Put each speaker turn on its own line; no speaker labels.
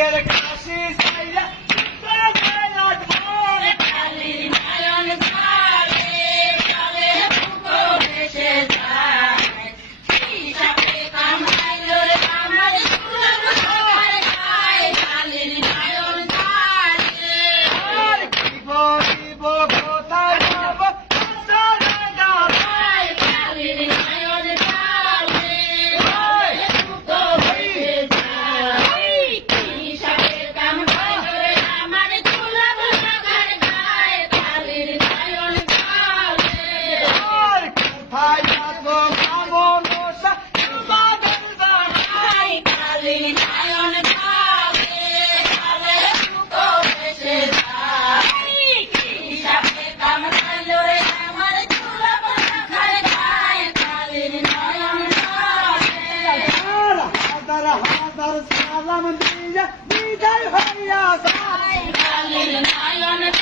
quero acreditar. darı sağlamın deyince bir day höyasa. Hayır
kalbim ayağını